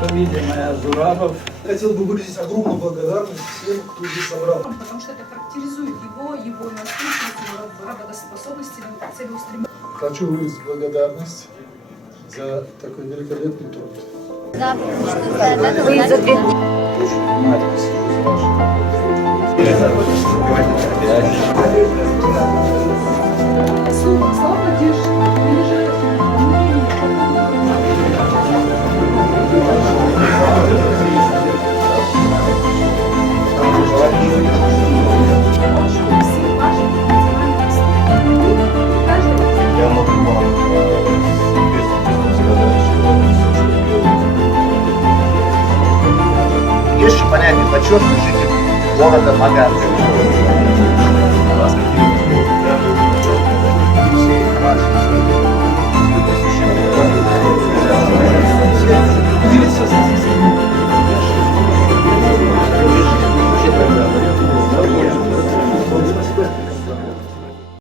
Фамилия моя Зурабов. Хотел бы выразить огромную благодарность всем, кто здесь собрал. Потому что это характеризует его настойчивость, его работоспособность и целеустремленность. Хочу выразить благодарность за такой великолепный труд. Да, потому что за это вы Слова поддержки. Я могу вам сказать, что есть же понятие почетный житель города Магадан.